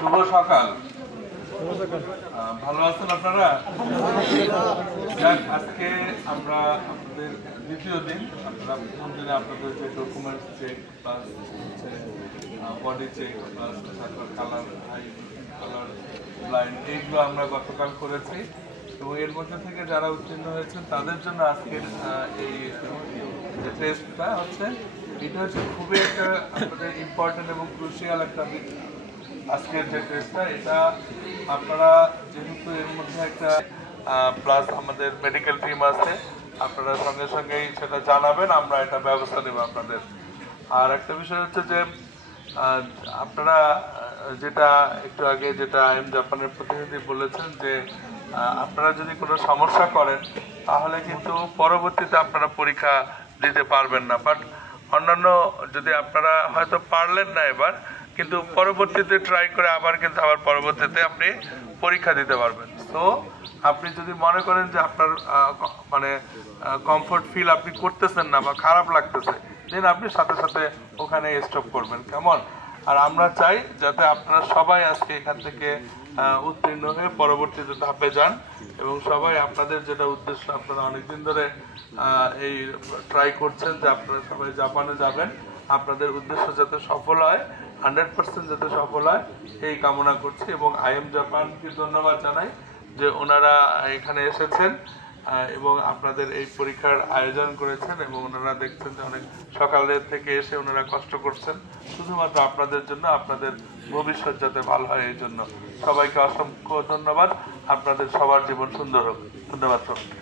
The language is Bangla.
শুভ সকাল। ভালো আছেন আপনারা? আজকে আমরা আপনাদের দ্বিতীয় দিন, আপনারা প্রথম দিনে আপনাদের যে documents check plus body check plus colour high colour blind এইগুলো আমরা গতকাল করেছি এবং এর মধ্যে থেকে যারা উত্তীর্ণ হয়েছেন তাদের জন্য আজকের এই যে টেস্টটা হচ্ছে, এটা হচ্ছে খুবই একটা আপনাদের ইম্পর্টেন্ট এবং ক্রুশিয়াল একটা দিক। আজকের যে টেস্টটা, এটা আপনারা যেহেতু এর মধ্যে একটা প্লাস আমাদের মেডিকেল টিম আছে, আপনারা সঙ্গে সঙ্গেই সেটা জানাবেন, আমরা এটা ব্যবস্থা নেব আপনাদের। আর একটা বিষয় হচ্ছে যে আপনারা যেটা একটু আগে যেটা আইএম জাপানের প্রতিনিধি বলেছেন যে আপনারা যদি কোনো সমস্যা করেন তাহলে কিন্তু পরবর্তীতে আপনারা পরীক্ষা দিতে পারবেন না। বাট অন্যান্য যদি আপনারা হয়তো পারলেন না এবার, কিন্তু পরবর্তীতে ট্রাই করে আবার কিন্তু আবার পরবর্তীতে আপনি পরীক্ষা দিতে পারবেন। তো আপনি যদি মনে করেন যে আপনার মানে কমফোর্ট ফিল আপনি করতেছেন না বা খারাপ লাগতেছে, দেন আপনি সাথে সাথে ওখানে স্টপ করবেন, কেমন? আর আমরা চাই যাতে আপনারা সবাই আজকে এখান থেকে উত্তীর্ণ হয়ে পরবর্তীতে ধাপে যান এবং সবাই আপনাদের যেটা উদ্দেশ্য, আপনারা অনেকদিন ধরে এই ট্রাই করছেন যে আপনারা সবাই জাপানে যাবেন, আপনাদের উদ্দেশ্য যাতে সফল হয়, 100% যাতে সফল হয় এই কামনা করছি। এবং আইএম জাপানকে ধন্যবাদ জানাই যে ওনারা এখানে এসেছেন এবং আপনাদের এই পরীক্ষার আয়োজন করেছেন এবং ওনারা দেখছেন যে অনেক সকালের থেকে এসে ওনারা কষ্ট করছেন শুধুমাত্র আপনাদের জন্য, আপনাদের ভবিষ্যৎ যাতে ভালো হয় এই জন্য। সবাইকে অসংখ্য ধন্যবাদ। আপনাদের সবার জীবন সুন্দর হোক। ধন্যবাদ সবাইকে।